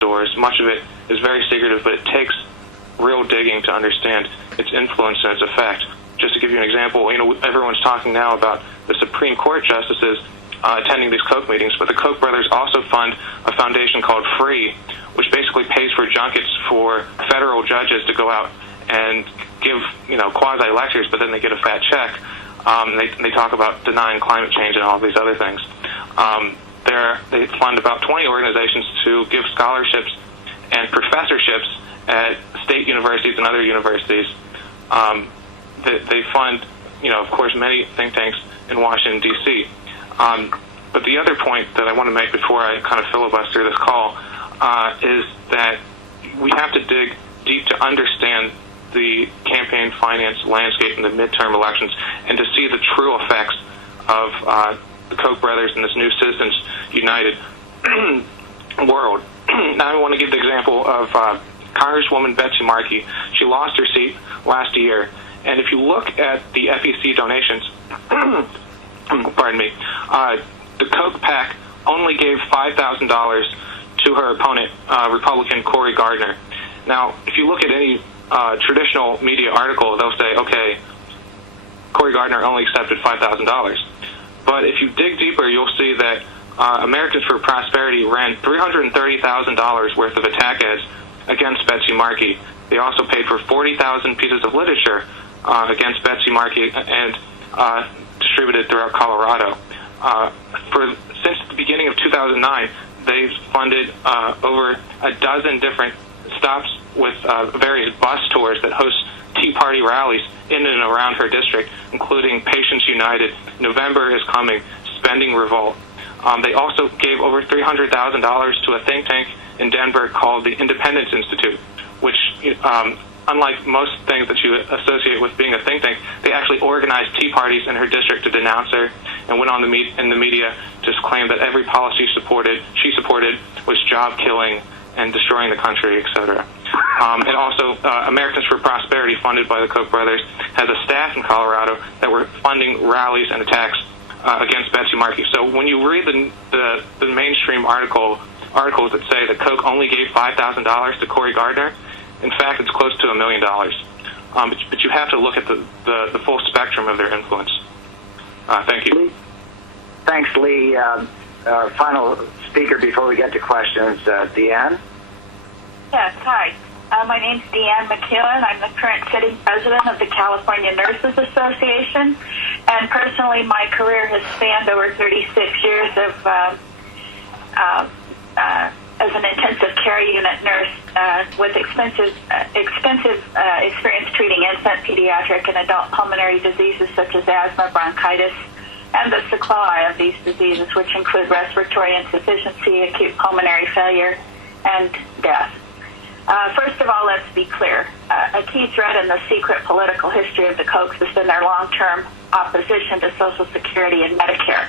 stores. Much of it is very secretive, but it takes real digging to understand its influence and its effect. Just to give you an example, everyone's talking now about the Supreme Court justices attending these Koch meetings, but the Koch brothers also fund a foundation called FREE, which basically pays for junkets for federal judges to go out and give, quasi-lectures, but then they get a fat check. They talk about denying climate change and all these other things. They fund about 20 organizations to give scholarships and professorships at state universities and other universities. They fund, of course, many think tanks in Washington, D.C. But the other point that I want to make before I kind of filibuster this call is that we have to dig deep to understand the campaign finance landscape in the midterm elections and to see the true effects of the Koch brothers and this new Citizens United world. Now I want to give the example of Congresswoman Betsy Markey. She lost her seat last year, and if you look at the FEC donations, pardon me, the Koch PAC only gave $5,000 to her opponent, Republican Cory Gardner. Now, if you look at any traditional media article, they'll say, okay, Cory Gardner only accepted $5,000. But if you dig deeper, you'll see that Americans for Prosperity ran $330,000 worth of attack ads against Betsy Markey. They also paid for 40,000 pieces of literature against Betsy Markey and distributed throughout Colorado. Since the beginning of 2009, they've funded over a dozen different stops with various bus tours that host Tea Party rallies in and around her district, including Patients United, November is Coming, Spending Revolt. They also gave over $300,000 to a think tank in Denver called the Independence Institute, which, unlike most things that you associate with being a think tank, they actually organized tea parties in her district to denounce her and went on in the media to claim that every policy she supported was job-killing and destroying the country, etc. And also, Americans for Prosperity, funded by the Koch brothers, has a staff in Colorado that were funding rallies and attacks against Betsy Markey. So when you read the mainstream articles that say that Koch only gave $5,000 to Cory Gardner, in fact, it's close to $1 million. But you have to look at the full spectrum of their influence. Thank you. Thanks, Lee. Our final speaker before we get to questions, Deanne. Yes, hi. My name's Deanne McEwen. I'm the current sitting president of the California Nurses Association, and personally my career has spanned over 36 years as an intensive care unit nurse with extensive experience treating infant, pediatric, and adult pulmonary diseases such as asthma, bronchitis, and the sequelae of these diseases, which include respiratory insufficiency, acute pulmonary failure, and death. First of all, let's be clear. A key thread in the secret political history of the Kochs has been their long-term opposition to Social Security and Medicare.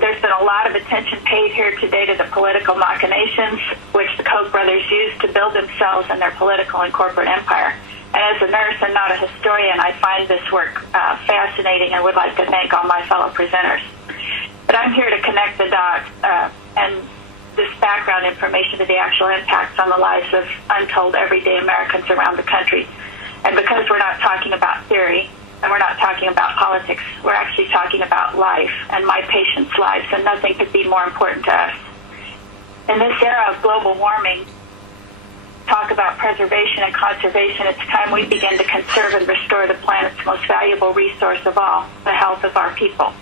There's been a lot of attention paid here today to the political machinations which the Koch brothers used to build themselves and their political and corporate empire. And as a nurse and not a historian, I find this work fascinating and would like to thank all my fellow presenters. But I'm here to connect the dots and this background information to the actual impacts on the lives of untold everyday Americans around the country. And because we're not talking about theory and we're not talking about politics, we're actually talking about life and my patients' lives, and nothing could be more important to us. In this era of global warming, talk about preservation and conservation, it's time we begin to conserve and restore the planet's most valuable resource of all, the health of our people.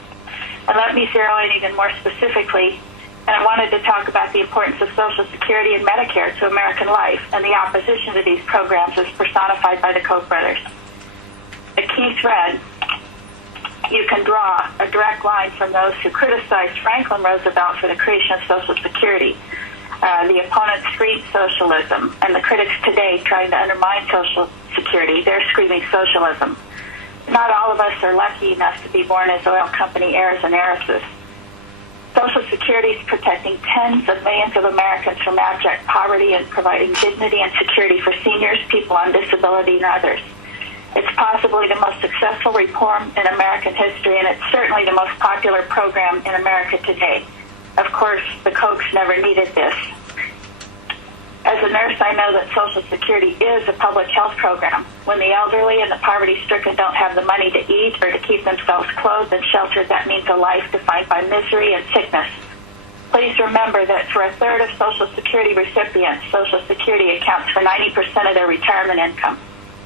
And let me zero in even more specifically, and I wanted to talk about the importance of Social Security and Medicare to American life and the opposition to these programs as personified by the Koch brothers. A key thread, you can draw a direct line from those who criticized Franklin Roosevelt for the creation of Social Security. The opponents scream socialism, and the critics today trying to undermine Social Security, they're screaming socialism. Not all of us are lucky enough to be born as oil company heirs and heiresses. Social Security is protecting tens of millions of Americans from abject poverty and providing dignity and security for seniors, people on disability, and others. It's possibly the most successful reform in American history, and it's certainly the most popular program in America today. Of course, the Kochs never needed this. nurse, I know that Social Security is a public health program. When the elderly and the poverty-stricken don't have the money to eat or to keep themselves clothed and sheltered, that means a life defined by misery and sickness. Please remember that for a third of Social Security recipients, Social Security accounts for 90% of their retirement income.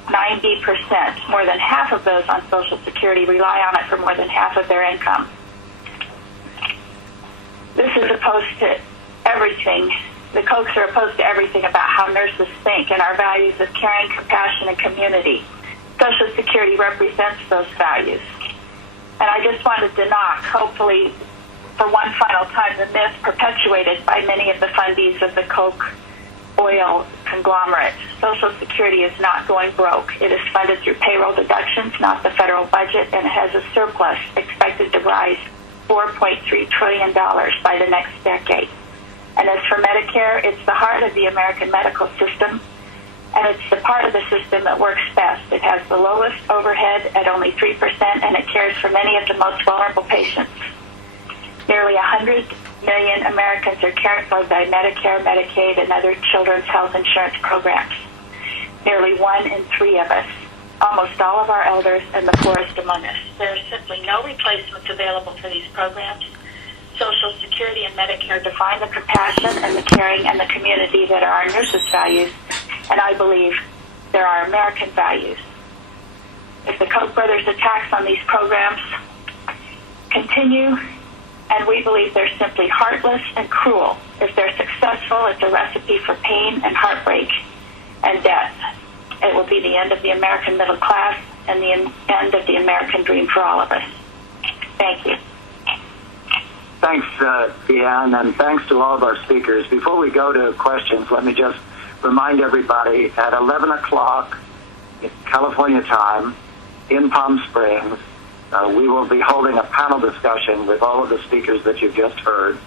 90%. More than half of those on Social Security rely on it for more than half of their income. This is opposed to everything. The Kochs are opposed to everything about how nurses think and our values of caring, compassion, and community. Social Security represents those values. And I just wanted to knock, hopefully, for one final time, the myth perpetuated by many of the fundees of the Koch oil conglomerate. Social Security is not going broke. It is funded through payroll deductions, not the federal budget, and it has a surplus expected to rise $4.3 trillion by the next decade. And as for Medicare, it's the heart of the American medical system, and it's the part of the system that works best. It has the lowest overhead at only 3%, and it cares for many of the most vulnerable patients. Nearly 100 million Americans are cared for by Medicare, Medicaid, and other children's health insurance programs. Nearly 1 in 3 of us, almost all of our elders, and the poorest among us. There are simply no replacements available for these programs. Social Security and Medicare define the compassion and the caring and the community that are our nurses' values, and I believe they're our American values. If the Koch brothers' attacks on these programs continue, and we believe they're simply heartless and cruel, if they're successful, it's a recipe for pain and heartbreak and death. It will be the end of the American middle class and the end of the American dream for all of us. Thank you. Thanks, Deanne, and thanks to all of our speakers. Before we go to questions, let me just remind everybody at 11 o'clock California time in Palm Springs, we will be holding a panel discussion with all of the speakers that you've just heard.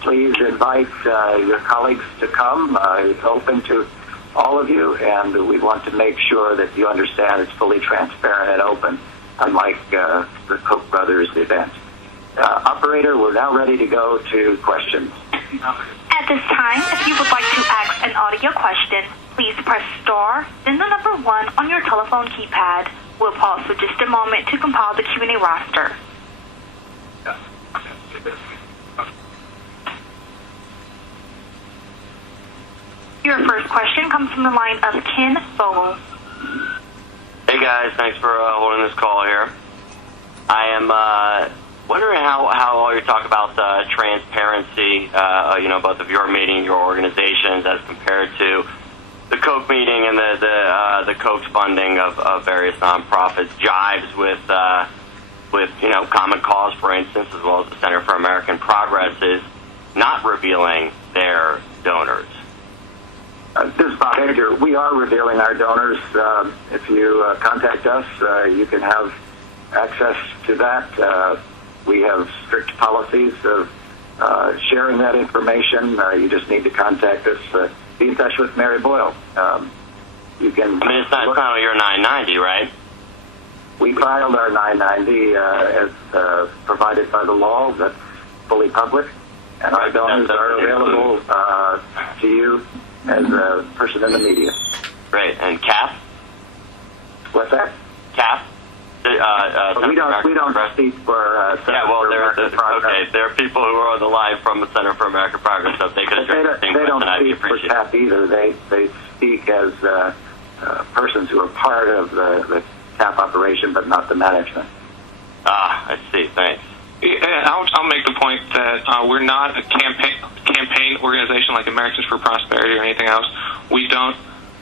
Please invite your colleagues to come. It's open to all of you, and we want to make sure that you understand it's fully transparent and open, unlike the Koch brothers event. Operator, we're now ready to go to questions. At this time, if you would like to ask an audio question, please press star, then the number 1 on your telephone keypad. We'll pause for just a moment to compile the Q&A roster. Your first question comes from the line of Ken Vogel. Hey guys, thanks for holding this call here. I am wondering how all your talk about transparency, both of your meeting, your organizations, as compared to the Koch meeting and the Koch funding of various nonprofits jives with Common Cause, for instance, as well as the Center for American Progress is not revealing their donors. This is Bob Hager. We are revealing our donors. If you contact us, you can have access to that. We have strict policies of sharing that information. You just need to contact us. Be in touch with Mary Boyle. You can. I mean, it's not your 990, right? We filed our 990 as provided by the law. That's fully public, and our donors are available to you as a person in the media. Great. And CAF? What's that? CAF? We don't speak for Center for American Progress. Okay, there are people who are on the line from the Center for American Progress, so if they could address the same question, I'd appreciate it. They don't speak for CAF either. They speak as persons who are part of the CAF operation, but not the management. I see. Thanks. I'll make the point that we're not a campaign organization like Americans for Prosperity or anything else. We don't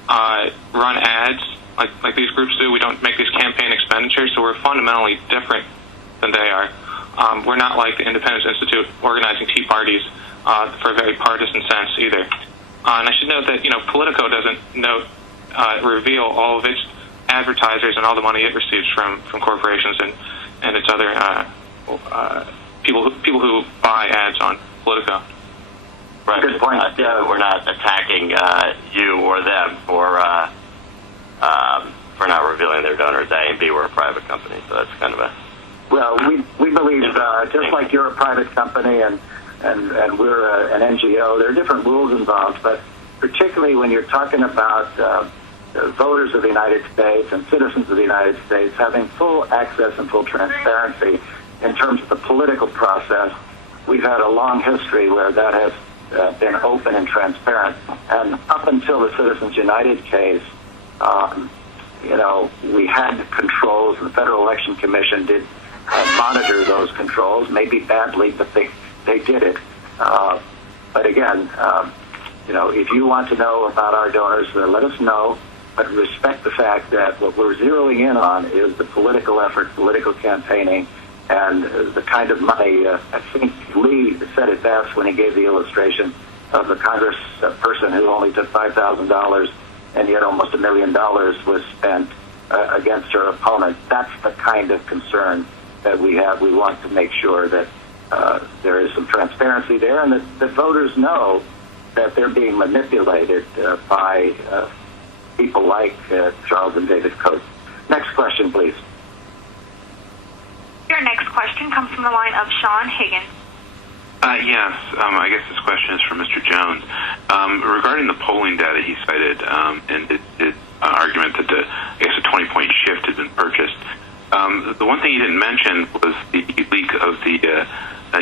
run ads like these groups do. We don't make these campaign expenditures, so we're fundamentally different than they are. We're not like the Independence Institute organizing tea parties for a very partisan sense either. And I should note that Politico doesn't reveal all of its advertisers and all the money it receives from corporations and its other people who buy ads on Politico. Right. Good point. We're not attacking you or them for not revealing their donors. A and B, we're a private company, so that's kind of a. Well, we believe just like you're a private company and we're an NGO, there are different rules involved, but particularly when you're talking about voters of the United States and citizens of the United States having full access and full transparency in terms of the political process. We've had a long history where that has been open and transparent. And up until the Citizens United case, we had controls. The Federal Election Commission did monitor those controls, maybe badly, but they did it. But again, if you want to know about our donors, let us know. But respect the fact that what we're zeroing in on is the political effort, political campaigning, and the kind of money. I think Lee said it best when he gave the illustration of the Congress person who only took $5,000, and yet almost $1 million was spent against her opponent. That's the kind of concern that we have. We want to make sure that there is some transparency there, and that voters know that they're being manipulated by people like Charles and David Koch. Next question, please. Your next question comes from the line of Sean Higgins. Yes, I guess this question is for Mr. Jones. Regarding the polling data he cited and his argument that a 20-point shift had been purchased, the one thing he didn't mention was the leak of the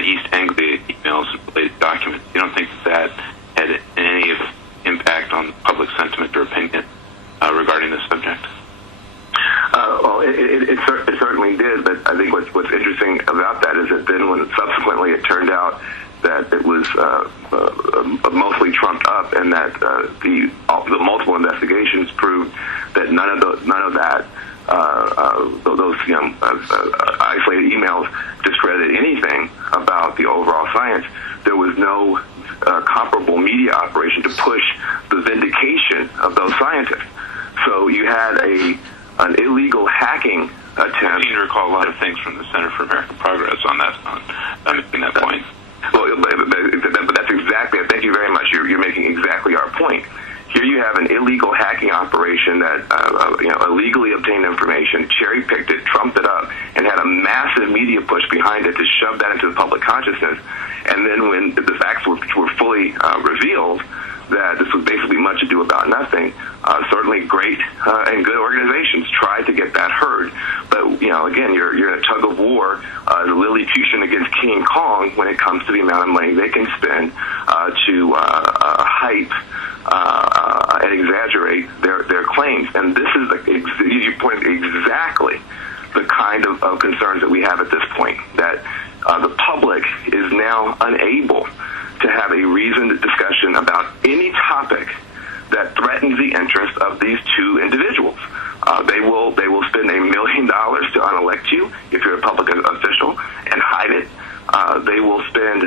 East Anglia emails and related documents. You don't think that had any impact on public sentiment or opinion regarding this subject? Well, it certainly did, but I think what's interesting about that is that then when subsequently it turned out that it was mostly trumped up, and that the multiple investigations proved that none of that those isolated emails discredited anything about the overall science. There was no comparable media operation to push the vindication of those scientists. So you had an illegal hacking attempt. I seem to recall a lot of things from the Center for American Progress on making that point. Well, but that's exactly. Thank you very much. You're making exactly our point. Here you have an illegal hacking operation that illegally obtained information, cherry-picked it, trumped it up, and had a massive media push behind it to shove that into the public consciousness. And then when the facts were fully revealed, that this was basically much ado about nothing, certainly great and good organizations tried to get that heard. But, again, you're in a tug of war, the Lilliputian against King Kong when it comes to the amount of money they can spend to hype and exaggerate their claims. And this is, you pointed exactly the kind of concerns that we have at this point, that the public is now unable to have a reasoned discussion about any topic that threatens the interest of these two individuals. They will spend $1 million to unelect you if you're a public official and hide it. They will spend,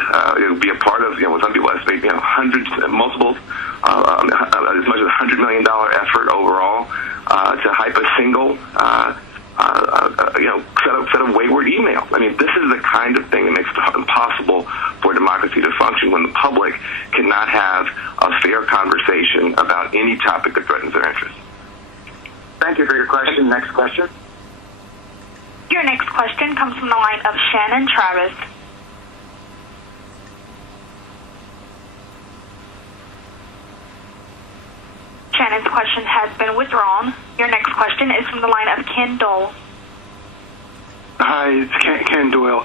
be a part of, what some people estimate, hundreds, multiple, as much as $100 million effort overall to hype a single set of wayward emails. I mean, this is the kind of thing that makes it impossible for democracy to function when the public cannot have a fair conversation about any topic that threatens their interests. Thank you for your question. Next question. Your next question comes from the line of Shannon Travis. Shannon's question has been withdrawn. Your next question is from the line of Ken Dole. Hi, it's Ken Doyle.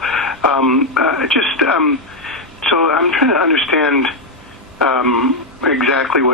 So I'm trying to understand exactly what